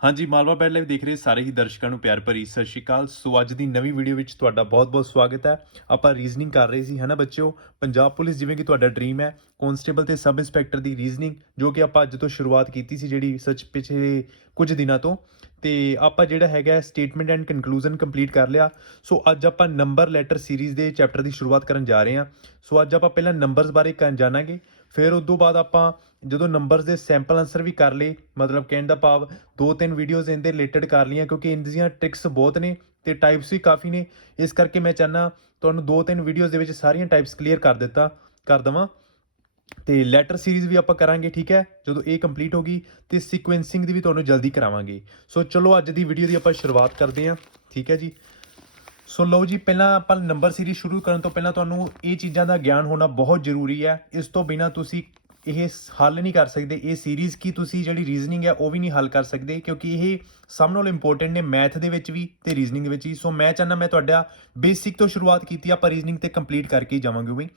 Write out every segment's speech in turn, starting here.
हाँ जी, Malwa bed live ਦੇਖ ਰਹੇ ਸਾਰੇ ਹੀ ਦਰਸ਼ਕਾਂ ਨੂੰ ਪਿਆਰ ਭਰੀ ਸਤਿ ਸ਼੍ਰੀ ਅਕਾਲ। ਸੋ ਅੱਜ ਦੀ ਨਵੀਂ ਵੀਡੀਓ ਵਿੱਚ ਤੁਹਾਡਾ ਬਹੁਤ-ਬਹੁਤ ਸਵਾਗਤ ਹੈ। ਆਪਾਂ ਰੀਜ਼ਨਿੰਗ ਕਰ ਰਹੇ ਸੀ ਹੈ ਨਾ ਬੱਚਿਓ। ਪੰਜਾਬ ਪੁਲਿਸ ਜਿਵੇਂ ਕਿ ਤੁਹਾਡਾ ਡ੍ਰੀਮ ਹੈ, ਕਨਸਟੇਬਲ ਤੇ ਸਬ ਇੰਸਪੈਕਟਰ ਦੀ ਰੀਜ਼ਨਿੰਗ ਜੋ ਕਿ ਆਪਾਂ ਅੱਜ ਤੋਂ ਸ਼ੁਰੂਆਤ ਕੀਤੀ ਸੀ ਜਿਹੜੀ ਸੱਚ ਪਿਛਲੇ ਕੁਝ ਦਿਨਾਂ ਤੋਂ। ਤੇ ਆਪਾਂ ਜਿਹੜਾ ਹੈਗਾ ਸਟੇਟਮੈਂਟ ਐਂਡ ਕਨਕਲੂਜਨ ਕੰਪਲੀਟ ਕਰ ਲਿਆ। ਸੋ ਅੱਜ ਆਪਾਂ ਨੰਬਰ ਲੈਟਰ ਸੀਰੀਜ਼ ਦੇ ਚੈਪਟਰ ਦੀ ਸ਼ੁਰੂਆਤ ਕਰਨ ਜਾ ਰਹੇ ਹਾਂ। ਸੋ ਅੱਜ ਆਪਾਂ ਪਹਿਲਾਂ ਨੰਬਰਸ ਬਾਰੇ ਜਾਣਾਂਗੇ, ਫਿਰ ਉਸ ਤੋਂ ਬਾਅਦ ਆਪਾਂ ਜਦੋਂ ਨੰਬਰਸ ਦੇ ਸੈਂਪਲ ਆਨਸਰ ਵੀ ਕਰ ਲਏ, ਮਤਲਬ ਕਹਿਣ ਦਾ ਭਾਵ 2-3 ਵੀਡੀਓਜ਼ ਇਹਦੇ ਰਿਲੇਟਡ ਕਰ ਲਈਆਂ ਕਿਉਂਕਿ ਇਹਦੀਆਂ ਟ੍ਰਿਕਸ ਬਹੁਤ ਨੇ ਤੇ ਟਾਈਪਸ ਵੀ ਕਾਫੀ ਨੇ। ਇਸ ਕਰਕੇ ਮੈਂ ਚਾਹੁੰਦਾ ਤੁਹਾਨੂੰ 2-3 ਵੀਡੀਓਜ਼ ਦੇ ਵਿੱਚ ਸਾਰੀਆਂ ਟਾਈਪਸ ਕਲੀਅਰ ਕਰ ਦੇਵਾਂ। ਤੇ ਲੈਟਰ ਸੀਰੀਜ਼ ਵੀ ਆਪਾਂ ਕਰਾਂਗੇ, ਠੀਕ ਹੈ। ਜਦੋਂ ਇਹ ਕੰਪਲੀਟ ਹੋ ਗਈ ਤੇ ਸੀਕੁਐਂਸਿੰਗ ਦੀ ਵੀ ਤੁਹਾਨੂੰ ਜਲਦੀ ਕਰਾਵਾਂਗੇ। ਸੋ ਚਲੋ ਅੱਜ ਦੀ ਵੀਡੀਓ ਦੀ ਆਪਾਂ ਸ਼ੁਰੂਆਤ ਕਰਦੇ ਹਾਂ, ਠੀਕ ਹੈ ਜੀ। ਸੋ ਲਓ ਜੀ, ਪਹਿਲਾਂ ਆਪਾਂ ਨੰਬਰ ਸੀਰੀਜ਼ ਸ਼ੁਰੂ ਕਰਨ ਤੋਂ ਪਹਿਲਾਂ ਤੁਹਾਨੂੰ ਇਹ ਚੀਜ਼ਾਂ ਦਾ ਗਿਆਨ ਹੋਣਾ ਬਹੁਤ ਜ਼ਰੂਰੀ ਹੈ। ਇਸ ਤੋਂ ਬਿਨਾਂ ਤੁਸੀਂ ਇਹ ਹੱਲ ਨਹੀਂ ਕਰ ਸਕਦੇ। ਇਹ ਸੀਰੀਜ਼ ਕੀ ਤੁਸੀਂ ਜਿਹੜੀ ਰੀਜ਼ਨਿੰਗ ਹੈ ਉਹ ਵੀ ਨਹੀਂ ਹੱਲ ਕਰ ਸਕਦੇ ਕਿਉਂਕਿ ਇਹ ਸਭ ਨਾਲੋਂ ਇੰਪੋਰਟੈਂਟ ਨੇ ਮੈਥ ਦੇ ਵਿੱਚ ਵੀ ਤੇ ਰੀਜ਼ਨਿੰਗ ਦੇ ਵਿੱਚ ਵੀ। ਸੋ ਮੈਂ ਚਾਹੁੰਦਾ ਮੈਂ ਤੁਹਾਡਾ ਬੇਸਿਕ ਤੋਂ ਸ਼ੁਰੂਆਤ ਕੀਤੀ, ਆਪਾਂ ਰੀਜ਼ਨਿੰਗ ਤੇ ਕੰਪਲੀਟ ਕਰਕੇ ਹੀ ਜਾਵਾਂਗੇ ਵੀ।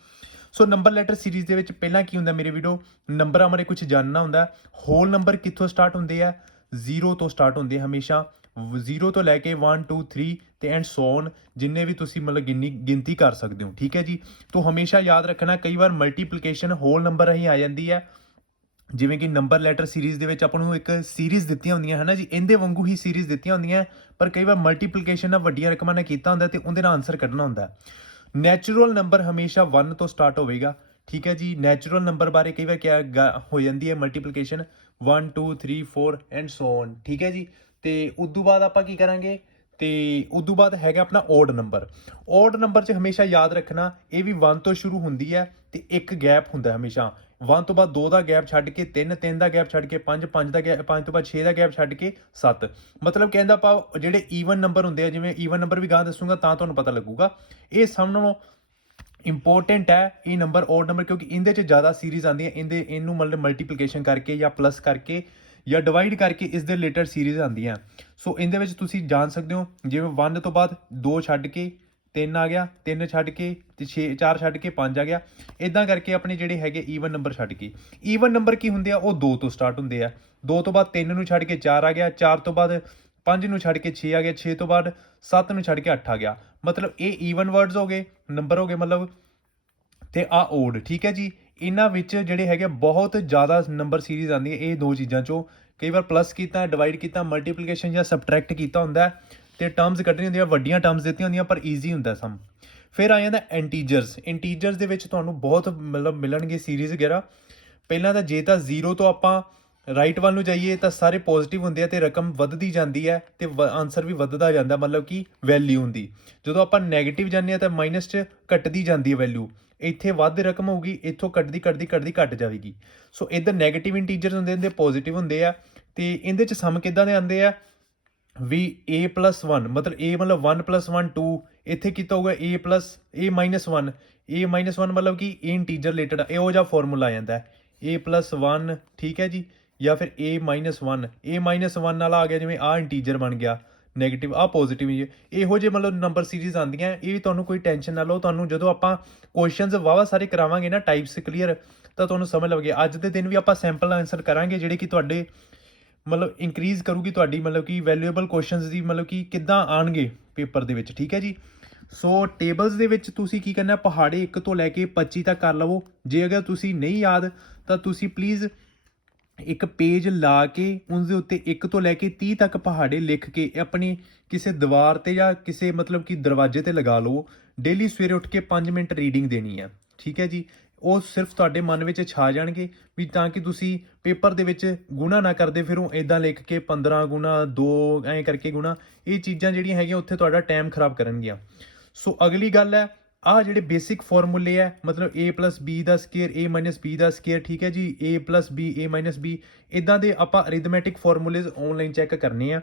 ਸੋ ਨੰਬਰ ਲੈਟਰ ਸੀਰੀਜ਼ ਦੇ ਵਿੱਚ ਪਹਿਲਾਂ ਕੀ ਹੁੰਦਾ ਮੇਰੇ ਵੀਡੀਓ, ਨੰਬਰਾਂ ਬਾਰੇ ਕੁਝ ਜਾਣਨਾ ਹੁੰਦਾ। ਹੋਲ ਨੰਬਰ ਕਿੱਥੋਂ ਸਟਾਰਟ ਹੁੰਦੇ ਆ? 0 ਤੋਂ ਸਟਾਰਟ ਹੁੰਦੇ ਹਮੇਸ਼ਾ। 0 ਤੋਂ ਲੈ ਕੇ 1 2 3 ਤੇ ਐਂਡ ਸੋ ਔਨ, ਜਿੰਨੇ ਵੀ ਤੁਸੀਂ ਮਤਲਬ ਗਿਣਤੀ ਕਰ ਸਕਦੇ ਹੋ, ਠੀਕ ਹੈ ਜੀ। ਤੋਂ ਹਮੇਸ਼ਾ ਯਾਦ ਰੱਖਣਾ ਕਈ ਵਾਰ ਮਲਟੀਪਲੀਕੇਸ਼ਨ ਹੋਲ ਨੰਬਰ ਹੀ ਆ ਜਾਂਦੀ ਹੈ। ਜਿਵੇਂ ਕਿ ਨੰਬਰ ਲੈਟਰ ਸੀਰੀਜ਼ ਦੇ ਵਿੱਚ ਆਪਾਂ ਨੂੰ ਇੱਕ ਸੀਰੀਜ਼ ਦਿੱਤੀਆਂ ਹੁੰਦੀਆਂ ਹੈ ਨਾ ਜੀ, ਇਹਦੇ ਵਾਂਗੂ ਹੀ ਸੀਰੀਜ਼ ਦਿੱਤੀਆਂ ਹੁੰਦੀਆਂ, ਪਰ ਕਈ ਵਾਰ ਮਲਟੀਪਲੀਕੇਸ਼ਨ ਨਾਲ ਵੱਡੀਆਂ ਰਕਮਾਂ ਨਾਲ ਕੀਤਾ ਹੁੰਦਾ ਤੇ ਉਹਦੇ ਨਾਲ ਆਨਸਰ ਕੱਢਣਾ ਹੁੰਦਾ। ਨੈਚੁਰਲ ਨੰਬਰ ਹਮੇਸ਼ਾ 1 ਤੋਂ ਸਟਾਰਟ ਹੋਵੇਗਾ, ਠੀਕ ਹੈ ਜੀ। ਨੈਚੁਰਲ ਨੰਬਰ ਬਾਰੇ ਕਈ ਵਾਰ ਕਿਆ ਹੋ ਜਾਂਦੀ ਹੈ ਮਲਟੀਪਲੀਕੇਸ਼ਨ 1 2 3 4 ਐਂਡ ਸੋ ਔਨ, ਠੀਕ ਹੈ ਜੀ। ਤੇ ਉਦੋਂ ਬਾਅਦ ਆਪਾਂ ਕੀ ਕਰਾਂਗੇ, ਤੇ ਉਦੋਂ ਬਾਅਦ ਹੈਗਾ ਆਪਣਾ ਓਡ ਨੰਬਰ। ਓਡ ਨੰਬਰ 'ਚ ਹਮੇਸ਼ਾ ਯਾਦ ਰੱਖਣਾ ਇਹ ਵੀ 1 ਤੋਂ ਸ਼ੁਰੂ ਹੁੰਦੀ ਹੈ ਤੇ ਇੱਕ ਗੈਪ ਹੁੰਦਾ ਹਮੇਸ਼ਾ। 1 ਤੋਂ ਬਾਅਦ 2 ਦਾ ਗੈਪ ਛੱਡ ਕੇ 3, 3 ਦਾ ਗੈਪ ਛੱਡ ਕੇ 5, 5 ਦਾ ਗੈਪ, 5 ਤੋਂ ਬਾਅਦ 6 ਦਾ ਗੈਪ ਛੱਡ ਕੇ 7। ਮਤਲਬ ਕਹਿੰਦਾ ਭਾਵ ਜਿਹੜੇ ਈਵਨ ਨੰਬਰ ਹੁੰਦੇ ਆ, ਜਿਵੇਂ ਈਵਨ ਨੰਬਰ ਵੀ ਗਾਂ ਦੱਸੂਗਾ ਤਾਂ ਤੁਹਾਨੂੰ ਪਤਾ ਲੱਗੂਗਾ। ਇਹ ਸਭ ਨਾਲੋਂ ਇੰਪੋਰਟੈਂਟ ਹੈ ਇਹ ਨੰਬਰ ਓਡ ਨੰਬਰ, ਕਿਉਂਕਿ ਇਹਦੇ 'ਚ ਜ਼ਿਆਦਾ ਸੀਰੀਜ਼ ਆਉਂਦੀਆਂ। ਇਹਨੂੰ ਮਤਲਬ ਮਲਟੀਪਲੀਕੇਸ਼ਨ ਕਰਕੇ ਜਾਂ ਪਲੱਸ ਕਰਕੇ ਜਾਂ ਡਿਵਾਈਡ ਕਰਕੇ ਇਸ ਦੇ ਰਿਲੇਟਡ ਸੀਰੀਜ਼ ਆਉਂਦੀਆਂ। ਸੋ ਇਹਦੇ ਵਿੱਚ ਤੁਸੀਂ ਜਾਣ ਸਕਦੇ ਹੋ, ਜਿਵੇਂ 1 ਤੋਂ ਬਾਅਦ 2 ਛੱਡ ਕੇ 3 ਆ ਗਿਆ, 3 ਛੱਡ ਕੇ ਤੇ 6, 4 ਛੱਡ ਕੇ 5 ਆ ਗਿਆ। ਇਦਾਂ ਕਰਕੇ ਆਪਣੇ ਜਿਹੜੇ ਹੈਗੇ ਈਵਨ ਨੰਬਰ ਛੱਡ ਕੇ। ਈਵਨ ਨੰਬਰ ਕੀ ਹੁੰਦੇ ਆ? ਉਹ 2 ਤੋਂ ਸਟਾਰਟ ਹੁੰਦੇ ਆ। 2 ਤੋਂ ਬਾਅਦ 3 ਨੂੰ ਛੱਡ ਕੇ 4 ਆ ਗਿਆ, 4 ਤੋਂ ਬਾਅਦ 5 ਨੂੰ ਛੱਡ ਕੇ 6 ਆ ਗਿਆ, 6 ਤੋਂ ਬਾਅਦ 7 ਨੂੰ ਛੱਡ ਕੇ 8 ਆ ਗਿਆ। ਮਤਲਬ ਇਹ ਈਵਨ ਵਰਡਸ ਹੋ ਗਏ, ਨੰਬਰ ਹੋ ਗਏ ਮਤਲਬ, ਤੇ ਆ ਓਡ, ਠੀਕ ਹੈ ਜੀ। ਇਹਨਾਂ ਵਿੱਚ ਜਿਹੜੇ ਹੈਗੇ ਬਹੁਤ ਜ਼ਿਆਦਾ ਨੰਬਰ ਸੀਰੀਜ਼ ਆਉਂਦੀ ਹੈ ਇਹ ਦੋ ਚੀਜ਼ਾਂ ਚੋਂ। ਕਈ ਵਾਰ ਪਲੱਸ ਕੀਤਾ, ਡਿਵਾਈਡ ਕੀਤਾ, ਮਲਟੀਪਲੀਕੇਸ਼ਨ ਜਾਂ ਸਬਟਰੈਕਟ ਕੀਤਾ ਹੁੰਦਾ ਤੇ ਟਰਮਸ ਕੱਢਣੀ ਹੁੰਦੀਆਂ, ਵੱਡੀਆਂ ਟਰਮਸ ਦਿੱਤੀਆਂ ਹੁੰਦੀਆਂ ਪਰ ਈਜ਼ੀ ਹੁੰਦਾ ਸਮ। ਫਿਰ ਆ ਜਾਂਦਾ ਇੰਟੀਜਰਸ। ਇੰਟੀਜਰਸ ਦੇ ਵਿੱਚ ਤੁਹਾਨੂੰ ਬਹੁਤ ਮਤਲਬ ਮਿਲਣਗੇ ਸੀਰੀਜ਼ ਵਗੈਰਾ। ਪਹਿਲਾਂ ਤਾਂ ਜੇ ਤਾਂ 0 ਤੋਂ ਆਪਾਂ ਰਾਈਟ ਵੱਲ ਨੂੰ ਜਾਈਏ ਤਾਂ ਸਾਰੇ ਪੋਜ਼ਿਟਿਵ ਹੁੰਦੇ ਆ ਤੇ ਰਕਮ ਵੱਧਦੀ ਜਾਂਦੀ ਹੈ ਤੇ ਆਨਸਰ ਵੀ ਵੱਧਦਾ ਜਾਂਦਾ, ਮਤਲਬ ਕਿ ਵੈਲਿਊ ਹੁੰਦੀ। ਜਦੋਂ ਆਪਾਂ ਨੈਗੇਟਿਵ ਜਾਂਦੇ ਆ ਤਾਂ ਮਾਈਨਸ 'ਚ ਘਟਦੀ ਜਾਂਦੀ ਹੈ ਵੈਲਿਊ। ਇੱਥੇ ਵੱਧ ਰਕਮ ਹੋਊਗੀ, ਇੱਥੋਂ ਘਟਦੀ ਘਟ ਜਾਵੇਗੀ। ਸੋ ਇੱਧਰ ਨੈਗੇਟਿਵ ਇੰਟੀਜਰਸ ਹੁੰਦੇ, ਇਹਦੇ ਪੋਜ਼ਿਟਿਵ ਹੁੰਦੇ ਆ। ਤੇ ਇਹਦੇ 'ਚ ਸਮ ਕਿੱਦਾਂ ਦੇ ਆਉਂਦੇ ਆ ਵੀ a+1, ਮਤਲਬ a ਮਤਲਬ 1 + 1 2। ਇੱਥੇ ਕੀਤਾ ਹੋਊਗਾ a -1, a-1 ਮਤਲਬ ਕਿ ਇਹ ਇੰਟੀਜਰ ਰਿਲੇਟਡ ਇਹੋ ਜਿਹਾ ਫਾਰਮੂਲਾ ਆ ਜਾਂਦਾ a+1, ਠੀਕ ਹੈ ਜੀ। ਜਾਂ ਫਿਰ a-1 ਨਾਲ ਆ ਗਿਆ, ਜਿਵੇਂ ਆ ਇੰਟੀਜਰ ਬਣ ਗਿਆ ਨੈਗੇਟਿਵ, ਆ ਪੋਜ਼ਿਟਿਵ। ਇਹੋ ਜਿਹੇ ਮਤਲਬ ਨੰਬਰ ਸੀਰੀਜ਼ ਆਉਂਦੀਆਂ। ਇਹ ਵੀ ਤੁਹਾਨੂੰ ਕੋਈ ਟੈਨਸ਼ਨ ਨਾ ਲਓ, ਤੁਹਾਨੂੰ ਜਦੋਂ ਆਪਾਂ ਕੁਐਸਚਨਸ ਵਾਵਾ ਸਾਰੇ ਕਰਾਵਾਂਗੇ ਨਾ ਟਾਈਪਸ ਕਲੀਅਰ, ਤਾਂ ਤੁਹਾਨੂੰ ਸਮਝ ਲੱਗੇ। ਅੱਜ ਦੇ ਦਿਨ ਵੀ ਆਪਾਂ ਸੈਂਪਲ ਆਨਸਰ ਕਰਾਂਗੇ ਜਿਹੜੇ ਕਿ ਤੁਹਾਡੇ ਮਤਲਬ ਇੰਕਰੀਜ਼ ਕਰੂਗੀ ਤੁਹਾਡੀ ਮਤਲਬ ਕਿ ਵੈਲਿਊਏਬਲ ਕੁਐਸਚਨਸ ਦੀ, ਮਤਲਬ ਕਿ ਕਿੱਦਾਂ ਆਣਗੇ ਪੇਪਰ ਦੇ ਵਿੱਚ, ਠੀਕ ਹੈ ਜੀ। ਸੋ ਟੇਬਲਸ ਦੇ ਵਿੱਚ ਤੁਸੀਂ ਕੀ ਕਰਨਾ, ਪਹਾੜੇ 1 ਤੋਂ ਲੈ ਕੇ 25 ਤੱਕ ਕਰ ਲਵੋ। ਜੇ ਅਗਰ ਤੁਸੀਂ ਨਹੀਂ ਯਾਦ ਤਾਂ ਤੁਸੀਂ ਪਲੀਜ਼ ਇੱਕ ਪੇਜ ਲਾ ਕੇ ਉਸ ਦੇ ਉੱਤੇ 1 ਤੋਂ ਲੈ ਕੇ 30 ਤੱਕ ਪਹਾੜੇ ਲਿਖ ਕੇ ਆਪਣੀ ਕਿਸੇ ਦੀਵਾਰ ਤੇ ਜਾਂ ਕਿਸੇ ਮਤਲਬ ਕਿ ਦਰਵਾਜ਼ੇ ਤੇ ਲਗਾ ਲਓ। ਡੇਲੀ ਸਵੇਰੇ ਉੱਠ ਕੇ 5 ਮਿੰਟ ਰੀਡਿੰਗ ਦੇਣੀ ਹੈ, ਠੀਕ ਹੈ ਜੀ। ਉਹ ਸਿਰਫ ਤੁਹਾਡੇ ਮਨ ਵਿੱਚ ਛਾ ਜਾਣਗੇ ਵੀ, ਤਾਂ ਕਿ ਤੁਸੀਂ ਪੇਪਰ ਦੇ ਵਿੱਚ ਗੁਣਾ ਨਾ ਕਰਦੇ ਫਿਰੋ ਇੱਦਾਂ ਲਿਖ ਕੇ 15 ਗੁਣਾ 2 ਐਂ ਕਰਕੇ ਗੁਣਾ। ਇਹ ਚੀਜ਼ਾਂ ਜਿਹੜੀਆਂ ਹੈਗੀਆਂ ਉੱਥੇ ਤੁਹਾਡਾ ਟਾਈਮ ਖਰਾਬ ਕਰਨਗੀਆਂ। ਸੋ ਅਗਲੀ ਗੱਲ ਹੈ, ਆਹ ਜਿਹੜੇ ਬੇਸਿਕ ਫਾਰਮੂਲੇ ਹੈ, ਮਤਲਬ a + b the square, a - b the square, ਠੀਕ ਹੈ ਜੀ। a + b, a - b, ਇਦਾਂ ਦੇ ਆਪਾਂ ਅਰਿਥਮੈਟਿਕ ਫਾਰਮੂਲੇਜ਼ ਆਨਲਾਈਨ ਚੈੱਕ ਕਰਨੇ ਆ।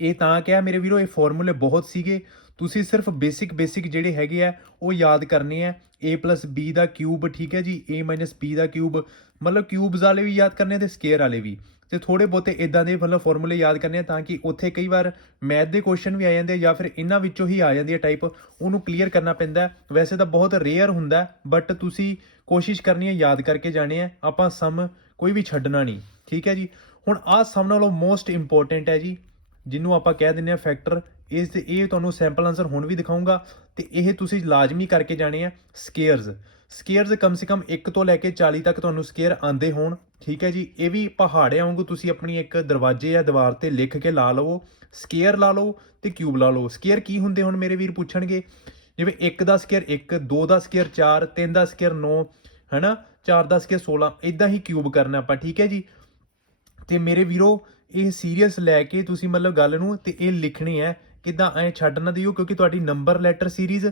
ਇਹ ਤਾਂ ਕਿਹਾ ਮੇਰੇ ਵੀਰੋ, ਇਹ ਫਾਰਮੂਲੇ ਬਹੁਤ ਸੀਗੇ, ਤੁਸੀਂ ਸਿਰਫ ਬੇਸਿਕ ਜਿਹੜੇ ਹੈਗੇ ਆ ਉਹ ਯਾਦ ਕਰਨੇ ਆ। a + b ਦਾ ਕਿਊਬ, ਠੀਕ ਹੈ ਜੀ। a - b ਦਾ ਕਿਊਬ, ਮਤਲਬ ਕਿਊਬਸ ਵਾਲੇ ਵੀ ਯਾਦ ਕਰਨੇ ਤੇ ਸਕੁਅਰ ਵਾਲੇ ਵੀ, ਤੇ ਥੋੜੇ ਬਹੁਤੇ ਇਦਾਂ ਦੇ ਮਤਲਬ ਫਾਰਮੂਲੇ ਯਾਦ ਕਰਨੇ ਆ, ਤਾਂ ਕਿ ਉੱਥੇ ਕਈ ਵਾਰ ਮੈਥ ਦੇ ਕੁਐਸਚਨ ਵੀ ਆ ਜਾਂਦੇ ਜਾਂ ਫਿਰ ਇਹਨਾਂ ਵਿੱਚੋਂ ਹੀ ਆ ਜਾਂਦੀ ਹੈ ਟਾਈਪ, ਉਹਨੂੰ ਕਲੀਅਰ ਕਰਨਾ ਪੈਂਦਾ। ਵੈਸੇ ਤਾਂ ਬਹੁਤ ਰੇਅਰ ਹੁੰਦਾ, ਬਟ ਤੁਸੀਂ ਕੋਸ਼ਿਸ਼ ਕਰਨੀ ਹੈ ਯਾਦ ਕਰਕੇ ਜਾਣੇ ਆ। ਆਪਾਂ ਸਮ ਕੋਈ ਵੀ ਛੱਡਣਾ ਨਹੀਂ, ਠੀਕ ਹੈ ਜੀ। ਹੁਣ ਆਹ ਸਭ ਨਾਲੋਂ ਮੋਸਟ ਇੰਪੋਰਟੈਂਟ ਹੈ ਜੀ, ਜਿਹਨੂੰ ਆਪਾਂ ਕਹਿ ਦਿੰਦੇ ਆ ਫੈਕਟਰ। ਇਹ ਤੁਹਾਨੂੰ ਸੈਂਪਲ ਆਨਸਰ ਹੁਣ ਵੀ ਦਿਖਾਊਂਗਾ ਤੇ ਇਹ ਤੁਸੀਂ ਲਾਜ਼ਮੀ ਕਰਕੇ ਜਾਣੇ ਆ। ਸਕੇਅਰਸ ਕਮ ਸੇ ਕਮ 1 ਤੋਂ ਲੈ ਕੇ 40 ਤੱਕ ਤੁਹਾਨੂੰ ਸਕੇਅਰ ਆਂਦੇ ਹੋਣ, ਠੀਕ ਹੈ ਜੀ। ਇਹ ਵੀ ਪਹਾੜਿਆਂ ਵਾਂਗੂ ਤੁਸੀਂ ਆਪਣੀ ਇੱਕ ਦਰਵਾਜ਼ੇ ਜਾਂ ਦੀਵਾਰ ਤੇ ਲਿਖ ਕੇ ਲਾ ਲਵੋ। ਸਕੇਅਰ ਲਾ ਲਓ ਤੇ ਕਿਊਬ ਲਾ ਲਓ। ਸਕੇਅਰ ਕੀ ਹੁੰਦੇ ਹੁਣ ਮੇਰੇ ਵੀਰ ਪੁੱਛਣਗੇ, ਜਿਵੇਂ 1 ਦਾ ਸਕੇਅਰ 1, 2 ਦਾ ਸਕੇਅਰ 4, 3 ਦਾ ਸਕੇਅਰ 9, ਹੈ ਨਾ, 4 ਦਾ ਸਕੇਅਰ 16, ਇਦਾਂ ਹੀ ਕਿਊਬ ਕਰਨਾ ਆਪਾਂ, ਠੀਕ ਹੈ ਜੀ। ਤੇ ਮੇਰੇ ਵੀਰੋ ਇਹ ਸੀਰੀਅਸ ਲੈ ਕੇ ਤੁਸੀਂ ਮਤਲਬ ਗੱਲ ਨੂੰ ਤੇ ਇਹ ਲਿਖਣੀ ਹੈ, ਕਿੱਦਾਂ ਐ ਛੱਡ ਨਾ ਦਿਓ, ਕਿਉਂਕਿ ਤੁਹਾਡੀ ਨੰਬਰ ਲੈਟਰ ਸੀਰੀਜ਼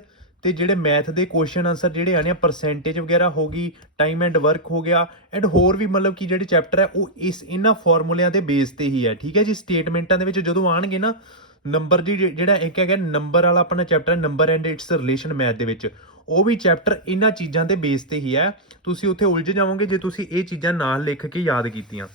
ਤੇ ਜਿਹੜੇ ਮੈਥ ਦੇ ਕੁਐਸਚਨ ਆਨਸਰ ਜਿਹੜੇ ਆਣੇ ਆ, ਪਰਸੈਂਟੇਜ ਵਗੈਰਾ ਹੋ ਗਈ, ਟਾਈਮ ਐਂਡ ਵਰਕ ਹੋ ਗਿਆ, ਐਂਡ ਹੋਰ ਵੀ ਮਤਲਬ ਕਿ ਜਿਹੜੇ ਚੈਪਟਰ ਹੈ ਉਹ ਇਹਨਾਂ ਫਾਰਮੂਲਿਆਂ ਦੇ ਬੇਸ ਤੇ ਹੀ ਹੈ, ਠੀਕ ਹੈ ਜੀ। ਸਟੇਟਮੈਂਟਾਂ ਦੇ ਵਿੱਚ ਜਦੋਂ ਆਣਗੇ ਨਾ ਨੰਬਰ ਦੀ, ਜਿਹੜਾ ਇੱਕ ਹੈਗਾ ਨੰਬਰ ਵਾਲਾ ਆਪਣਾ chapter, number and it's relation math ਦੇ ਵਿੱਚ, ਉਹ ਵੀ ਚੈਪਟਰ ਇਹਨਾਂ ਚੀਜ਼ਾਂ ਦੇ ਬੇਸ ਤੇ ਹੀ ਹੈ। ਤੁਸੀਂ ਉੱਥੇ ਉਲਝ ਜਾਓਗੇ ਜੇ ਤੁਸੀਂ ਇਹ ਚੀਜ਼ਾਂ ਨਾਲ ਲਿਖ ਕੇ ਯਾਦ ਕੀਤੀਆਂ।